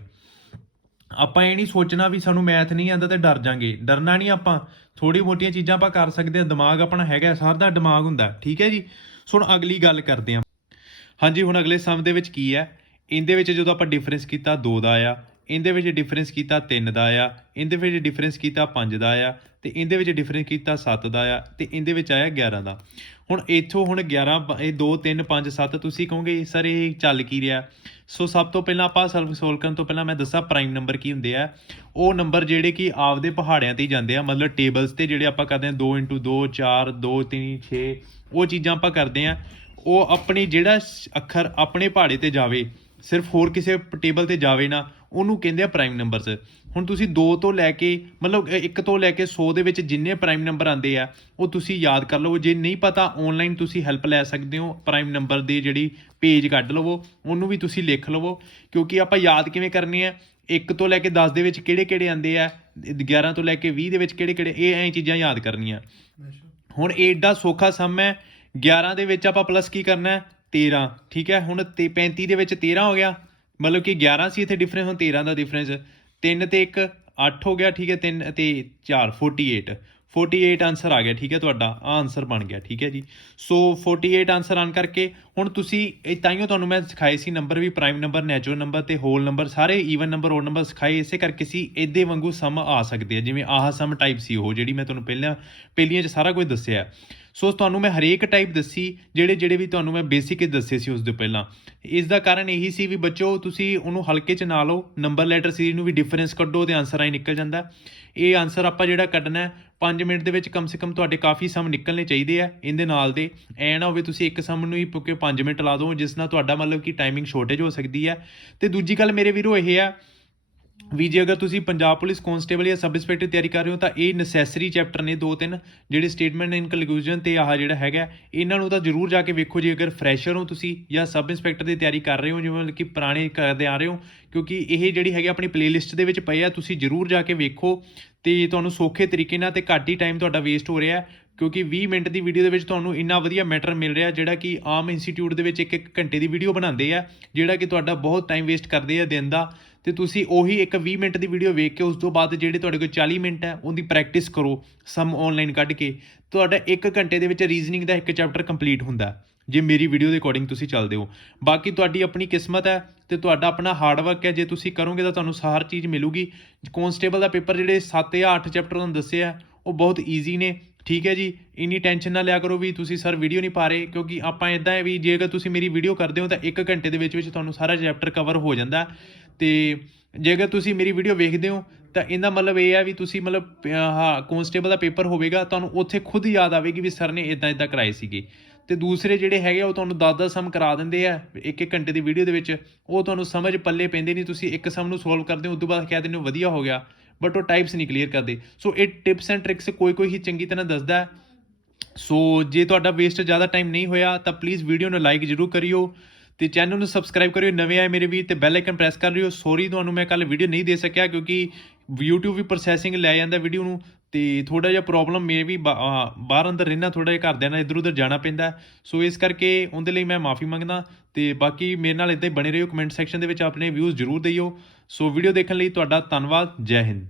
ਆਪਾਂ ਇਹ ਨਹੀਂ ਸੋਚਣਾ ਵੀ ਸਾਨੂੰ ਮੈਥ ਨਹੀਂ ਆਉਂਦਾ ਤੇ ਡਰ ਜਾਾਂਗੇ, ਡਰਨਾ ਨਹੀਂ, ਆਪਾਂ ਥੋੜੀ ਮੋਟੀਆਂ ਚੀਜ਼ਾਂ ਆਪਾਂ ਕਰ ਸਕਦੇ ਹਾਂ, ਦਿਮਾਗ ਆਪਣਾ ਹੈਗਾ, ਸਾਰਾ ਦਿਮਾਗ ਹੁੰਦਾ, ਠੀਕ ਹੈ ਜੀ। ਸੋ ਹੁਣ ਅਗਲੀ ਗੱਲ ਕਰਦੇ ਹਾਂ। ਹਾਂਜੀ ਹੁਣ ਅਗਲੇ ਸਮ ਦੇ ਵਿੱਚ ਕੀ ਹੈ, ਇਹਦੇ ਵਿੱਚ ਜਦੋਂ ਆਪਾਂ ਡਿਫਰੈਂਸ ਕੀਤਾ 2 ਦਾ ਆ, ਇਹਦੇ ਵਿੱਚ ਡਿਫਰੈਂਸ ਕੀਤਾ 3 ਦਾ ਆ, ਇਹਦੇ ਵਿੱਚ ਡਿਫਰੈਂਸ ਕੀਤਾ 5 ਦਾ ਆ, ਤੇ ਇਹਦੇ ਵਿੱਚ ਡਿਫਰੈਂਸ ਕੀਤਾ 7 ਦਾ ਆ, ਤੇ ਇਹਦੇ ਵਿੱਚ ਆਇਆ 11 ਦਾ। ਹੁਣ ਇੱਥੋਂ ਹੁਣ 11 ਇਹ 2 3 5 7 ਤੁਸੀਂ ਕਹੋਗੇ ਸਰ ਇਹ ਚੱਲ ਕੀ ਰਿਹਾ। ਸੋ ਸਭ ਤੋਂ ਪਹਿਲਾਂ ਆਪਾਂ ਸੋਲਵ ਕਰਨ ਤੋਂ ਪਹਿਲਾਂ ਮੈਂ ਦੱਸਾਂ ਪ੍ਰਾਈਮ ਨੰਬਰ ਕੀ ਹੁੰਦੇ ਆ। ਉਹ ਨੰਬਰ ਜਿਹੜੇ ਕਿ ਆਪਦੇ ਪਹਾੜਿਆਂ ਤੇ ਹੀ ਜਾਂਦੇ ਆ, ਮਤਲਬ ਟੇਬਲਸ ਤੇ ਜਿਹੜੇ ਆਪਾਂ ਕਰਦੇ ਆ 2 × 2 4 2 3 6 ਉਹ ਚੀਜ਼ਾਂ ਆਪਾਂ ਕਰਦੇ ਆ। ਉਹ ਆਪਣੀ ਜਿਹੜਾ ਅੱਖਰ ਆਪਣੇ ਪਹਾੜੇ ਤੇ ਜਾਵੇ, ਸਿਰਫ ਹੋਰ ਕਿਸੇ ਟੇਬਲ ਤੇ ਜਾਵੇ ਨਾ, ਉਹਨੂੰ ਕਹਿੰਦੇ ਆ ਪ੍ਰਾਈਮ ਨੰਬਰਸ। ਹੁਣ ਤੁਸੀਂ 2 ਤੋਂ ਲੈ ਕੇ ਮਤਲਬ 1 ਤੋਂ ਲੈ ਕੇ 100 ਦੇ ਵਿੱਚ ਜਿੰਨੇ ਪ੍ਰਾਈਮ ਨੰਬਰ ਆਉਂਦੇ ਆ ਉਹ ਤੁਸੀਂ ਯਾਦ ਕਰ ਲਵੋ। ਜੇ ਨਹੀਂ ਪਤਾ ਆਨਲਾਈਨ ਤੁਸੀਂ ਹੈਲਪ ਲੈ ਸਕਦੇ ਹੋ, ਪ੍ਰਾਈਮ ਨੰਬਰ ਦੀ ਜਿਹੜੀ ਪੇਜ ਕੱਢ ਲਵੋ, ਉਹਨੂੰ ਵੀ ਤੁਸੀਂ ਲਿਖ ਲਵੋ। ਕਿਉਂਕਿ ਆਪਾਂ ਯਾਦ ਕਿਵੇਂ ਕਰਨੇ ਆ, 1 ਤੋਂ ਲੈ ਕੇ 10 ਦੇ ਵਿੱਚ ਕਿਹੜੇ ਕਿਹੜੇ ਆਉਂਦੇ ਆ, 11 ਤੋਂ ਲੈ ਕੇ 20 ਦੇ ਵਿੱਚ ਕਿਹੜੇ ਕਿਹੜੇ, ਇਹ ਐਂ ਚੀਜ਼ਾਂ ਯਾਦ ਕਰਨੀਆਂ। ਹੁਣ ਏਡਾ ਸੌਖਾ ਸਮ ਹੈ। 11 ਦੇ ਵਿੱਚ ਆਪਾਂ ਪਲੱਸ ਕੀ ਕਰਨਾ 13, ਠੀਕ ਹੈ। ਹੁਣ 35 ਦੇ ਵਿੱਚ 13 ਹੋ ਗਿਆ, ਮਤਲਬ ਕਿ 11 ਸੀ ਇੱਥੇ ਡਿਫਰੈਂਸ, ਹੁਣ 13 ਦਾ ਡਿਫਰੈਂਸ। 3 ਤੇ 1 8 ਹੋ ਗਿਆ, ਠੀਕ ਹੈ। 3 ਤੇ 4 48 ਆਨਸਰ ਆ ਗਿਆ, ਠੀਕ ਹੈ। ਤੁਹਾਡਾ ਆ ਆਨਸਰ ਬਣ ਗਿਆ, ਠੀਕ ਹੈ ਜੀ। ਸੋ 48 ਆਨਸਰ ਆਨ ਕਰਕੇ ਹੁਣ ਤੁਸੀਂ ਇਹ ਤਾਈਓ ਤੁਹਾਨੂੰ ਮੈਂ ਸਿਖਾਏ ਸੀ ਨੰਬਰ ਵੀ, ਪ੍ਰਾਈਮ ਨੰਬਰ, ਨੈਚੁਰਲ ਨੰਬਰ ਤੇ ਹੋਲ ਨੰਬਰ, ਸਾਰੇ ਈਵਨ ਨੰਬਰ ਓਡ ਨੰਬਰ ਸਿਖਾਏ ਇਸੇ ਕਰਕੇ ਸੀ। ਇਹਦੇ ਵਾਂਗੂ ਸਮ ਆ ਸਕਦੇ ਆ, ਜਿਵੇਂ ਆਹ ਸਮ ਟਾਈਪ ਸੀ ਉਹ ਜਿਹੜੀ ਮੈਂ ਤੁਹਾਨੂੰ ਪਹਿਲੀਆਂ 'ਚ ਸਾਰਾ ਕੁਝ ਦੱਸਿਆ। ਸੋ ਤੁਹਾਨੂੰ ਮੈਂ ਹਰੇਕ ਟਾਈਪ ਦੱਸੀ, ਜਿਹੜੇ ਵੀ ਤੁਹਾਨੂੰ ਮੈਂ ਬੇਸਿਕ ਦੱਸੇ ਸੀ ਉਸ ਤੋਂ ਪਹਿਲਾਂ। ਇਸ ਦਾ ਕਾਰਨ ਇਹੀ ਸੀ ਵੀ ਬੱਚੋ ਤੁਸੀਂ ਉਹਨੂੰ ਹਲਕੇ 'ਚ ਨਾ ਲਓ, ਨੰਬਰ ਲੈਟਰ ਸੀਰੀਜ਼ ਨੂੰ ਵੀ ਡਿਫਰੈਂਸ ਕੱਢੋ ਤੇ ਆਨਸਰ ਆਈ ਨਿਕਲ ਜਾਂਦਾ। ਇਹ ਆਨਸਰ ਆਪਾਂ ਜਿਹੜਾ ਕੱਢਣਾ 5 ਮਿੰਟ ਦੇ ਵਿੱਚ ਕਮ ਸੇ ਕਮ ਤੁਹਾਡੇ ਕਾਫੀ ਸਮ ਨਿਕਲਣੇ ਚਾਹੀਦੇ ਆ। ਇਹਦੇ ਨਾਲ ਦੇ ਐ ਨਾ ਹੋਵੇ ਤੁਸੀਂ ਇੱਕ ਸਮ ਨੂੰ ਹੀ ਕਿਉਂਕਿ 5 ਮਿੰਟ ਲਾ ਦਿਓ, ਜਿਸ ਨਾਲ ਤੁਹਾਡਾ ਮਤਲਬ ਕਿ ਟਾਈਮਿੰਗ ਸ਼ੋਰਟੇਜ ਹੋ ਸਕਦੀ ਹੈ। ਤੇ ਦੂਜੀ ਗੱਲ ਮੇਰੇ ਵੀਰੋ ਇਹ ਆ ਵੀ ਜੇ ਅਗਰ ਤੁਸੀਂ ਪੰਜਾਬ ਪੁਲਿਸ ਕਾਂਸਟੇਬਲ ਜਾਂ ਸਬ ਇੰਸਪੈਕਟਰ ਤਿਆਰੀ ਕਰ ਰਹੇ ਹੋ ਤਾਂ ਇਹ ਨੈਸੈਸਰੀ ਚੈਪਟਰ ਨੇ 2-3 ਜਿਹੜੇ ਸਟੇਟਮੈਂਟ ਇਨ ਕਨਕਲੂਜਨ ਤੇ ਆਹ ਜਿਹੜਾ ਹੈਗਾ, ਇਹਨਾਂ ਨੂੰ ਤਾਂ ਜ਼ਰੂਰ ਜਾ ਕੇ ਵੇਖੋ ਜੇ ਅਗਰ ਫਰੈਸ਼ਰ ਹੋ ਤੁਸੀਂ ਜਾਂ ਸਬ ਇੰਸਪੈਕਟਰ ਦੀ ਤਿਆਰੀ ਕਰ ਰਹੇ ਹੋ, ਜਿਵੇਂ ਕਿ ਪੁਰਾਣੇ ਕਰਦੇ ਆ ਰਹੇ ਹੋ। ਕਿਉਂਕਿ ਇਹ ਜਿਹੜੀ ਹੈਗੀ ਆਪਣੀ ਪਲੇਲਿਸਟ ਦੇ ਵਿੱਚ ਪਏ ਆ, ਤੁਸੀਂ ਜ਼ਰੂਰ ਜਾ ਕੇ ਵੇਖੋ ਤੇ ਤੁਹਾਨੂੰ ਸੌਖੇ ਤਰੀਕੇ ਨਾਲ ਤੇ ਘੱਟ ਹੀ ਟਾਈਮ ਤੁਹਾਡਾ ਵੇਸਟ ਹੋ ਰਿਹਾ। ਕਿਉਂਕਿ 20 ਮਿੰਟ ਦੀ ਵੀਡੀਓ ਦੇ ਵਿੱਚ ਤੁਹਾਨੂੰ ਇੰਨਾ ਵਧੀਆ ਮੈਟਰ ਮਿਲ ਰਿਹਾ, ਜਿਹੜਾ ਕਿ ਆਮ ਇੰਸਟੀਟਿਊਟ ਦੇ ਵਿੱਚ 1-1 ਘੰਟੇ ਦੀ ਵੀਡੀਓ ਬਣਾਉਂਦੇ ਆ, ਜਿਹੜਾ ਕਿ ਤੁਹਾਡਾ ਬਹੁਤ ਟਾਈਮ ਵੇਸਟ ਕਰਦੇ ਆ ਦਿਨ ਦਾ। ਤੇ ਤੁਸੀਂ ਉਹੀ ਇੱਕ 20 ਮਿੰਟ ਦੀ ਵੀਡੀਓ ਵੇਖ ਕੇ ਉਸ ਤੋਂ ਬਾਅਦ ਜਿਹੜੇ ਤੁਹਾਡੇ ਕੋਲ 40 ਮਿੰਟ ਹੈ ਉਹਦੀ ਪ੍ਰੈਕਟਿਸ ਕਰੋ ਸਮ ਆਨਲਾਈਨ ਕੱਢ ਕੇ। ਤੁਹਾਡਾ 1 ਘੰਟੇ ਦੇ ਵਿੱਚ ਰੀਜ਼ਨਿੰਗ ਦਾ 1 ਚੈਪਟਰ ਕੰਪਲੀਟ ਹੁੰਦਾ ਜੇ ਮੇਰੀ ਵੀਡੀਓ ਦੇ ਅਕੋਰਡਿੰਗ ਤੁਸੀਂ ਚੱਲਦੇ ਹੋ। ਬਾਕੀ ਤੁਹਾਡੀ ਆਪਣੀ ਕਿਸਮਤ ਹੈ ਤੇ ਤੁਹਾਡਾ ਆਪਣਾ ਹਾਰਡ ਵਰਕ ਹੈ। ਜੇ ਤੁਸੀਂ ਕਰੋਗੇ ਤਾਂ ਤੁਹਾਨੂੰ ਸਾਰੀ ਚੀਜ਼ ਮਿਲੂਗੀ। ਕਾਂਸਟੇਬਲ ਦਾ ਪੇਪਰ ਜਿਹੜੇ 7 ਜਾਂ 8 ਚੈਪਟਰ ਤੁਹਾਨੂੰ ਦੱਸੇ ਆ ਉਹ ਬਹੁਤ ਈਜ਼ੀ ਨੇ, ਠੀਕ ਹੈ ਜੀ। ਇੰਨੀ ਟੈਨਸ਼ਨ ਨਾ ਲਿਆ ਕਰੋ ਵੀ ਤੁਸੀਂ ਸਰ ਵੀਡੀਓ ਨਹੀਂ ਪਾ ਰਹੇ, ਕਿਉਂਕਿ ਆਪਾਂ ਇੱਦਾਂ ਹੈ ਵੀ ਜੇ ਅਗਰ ਤੁਸੀਂ ਮੇਰੀ ਵੀਡੀਓ ਕਰਦੇ ਹੋ ਤਾਂ 1 ਘੰਟੇ ਦੇ ਵਿੱਚ ਤੁਹਾਨੂੰ ਸਾਰਾ ਚੈਪਟਰ ਕਵਰ ਹੋ ਜਾਂਦਾ। ਤੇ ਜੇ ਅਗਰ ਤੁਸੀਂ ਮੇਰੀ ਵੀਡੀਓ ਵੇਖਦੇ ਹੋ ਤਾਂ ਇਹਦਾ ਮਤਲਬ ਇਹ ਹੈ ਵੀ ਤੁਸੀਂ ਮਤਲਬ ਕਾਂਸਟੇਬਲ ਦਾ ਪੇਪਰ ਹੋਵੇਗਾ, ਤੁਹਾਨੂੰ ਉੱਥੇ ਖੁਦ ਯਾਦ ਆਵੇਗੀ ਵੀ ਸਰ ਨੇ ਇੱਦਾਂ ਕਰਾਏ ਸੀਗੇ। ਤੇ ਦੂਸਰੇ ਜਿਹੜੇ ਹੈਗੇ ਉਹ ਤੁਹਾਨੂੰ 10-10 ਸਮ ਕਰਾ ਦਿੰਦੇ ਆ 1-1 ਘੰਟੇ ਦੀ ਵੀਡੀਓ ਦੇ ਵਿੱਚ, ਉਹ ਤੁਹਾਨੂੰ ਸਮਝ ਪੱਲੇ ਪੈਂਦੇ ਨਹੀਂ। ਤੁਸੀਂ ਇੱਕ ਸਮ ਨੂੰ ਸੋਲਵ ਕਰਦੇ ਹੋ, ਉਸ ਤੋਂ ਬਾਅਦ ਕਹਿ ਦਿੰਦੇ ਹੋ ਵਧੀਆ ਹੋ ਗਿਆ, ਬਟ ਉਹ ਟਾਈਪਸ ਨਹੀਂ ਕਲੀਅਰ ਕਰਦੇ। ਸੋ ਇਹ ਟਿਪਸ ਐਂਡ ਟ੍ਰਿਕਸ ਕੋਈ ਹੀ ਚੰਗੀ ਤਰ੍ਹਾਂ ਦੱਸਦਾ। ਸੋ ਜੇ ਤੁਹਾਡਾ ਵੇਸਟ ਜ਼ਿਆਦਾ ਟਾਈਮ ਨਹੀਂ ਹੋਇਆ ਤਾਂ ਪਲੀਜ਼ ਵੀਡੀਓ ਨੂੰ ਲਾਈਕ ਜ਼ਰੂਰ ਕਰਿਓ ਤੇ ਚੈਨਲ ਨੂੰ ਸਬਸਕ੍ਰਾਈਬ ਕਰਿਓ, ਨਵੇਂ ਆਏ ਮੇਰੇ ਵੀਰ, ਤੇ ਬੈਲ ਆਈਕਨ ਪ੍ਰੈਸ ਕਰ ਲਿਓ। ਸੌਰੀ ਤੁਹਾਨੂੰ ਮੈਂ ਕੱਲ ਵੀਡੀਓ ਨਹੀਂ ਦੇ ਸਕਿਆ ਕਿਉਂਕਿ YouTube ਵੀ ਪ੍ਰੋਸੈਸਿੰਗ ਲੈ ਜਾਂਦਾ ਵੀਡੀਓ ਨੂੰ, ਤੇ ਥੋੜਾ ਜਿਹਾ ਪ੍ਰੋਬਲਮ ਮੈਂ ਵੀ ਬਾਹਰ ਅੰਦਰ ਰਹਿਣਾ, ਥੋੜਾ ਜਿਹਾ ਘਰਦਿਆਂ ਨਾਲ ਇੱਧਰ ਉੱਧਰ ਜਾਣਾ ਪੈਂਦਾ। ਸੋ ਇਸ ਕਰਕੇ ਉਹਦੇ ਲਈ ਮੈਂ ਮਾਫੀ ਮੰਗਦਾ। ਤੇ ਬਾਕੀ ਮੇਰੇ ਨਾਲ ਇੱਦਾਂ ਹੀ ਬਣੇ ਰਹੋ, ਕਮੈਂਟ ਸੈਕਸ਼ਨ ਦੇ ਵਿੱਚ ਆਪਣੇ ਵਿਊਜ਼ ਜ਼ਰੂਰ ਦਿਓ। ਸੋ ਵੀਡੀਓ ਦੇਖਣ ਲਈ ਤੁਹਾਡਾ ਧੰਨਵਾਦ। ਜੈ ਹਿੰਦ।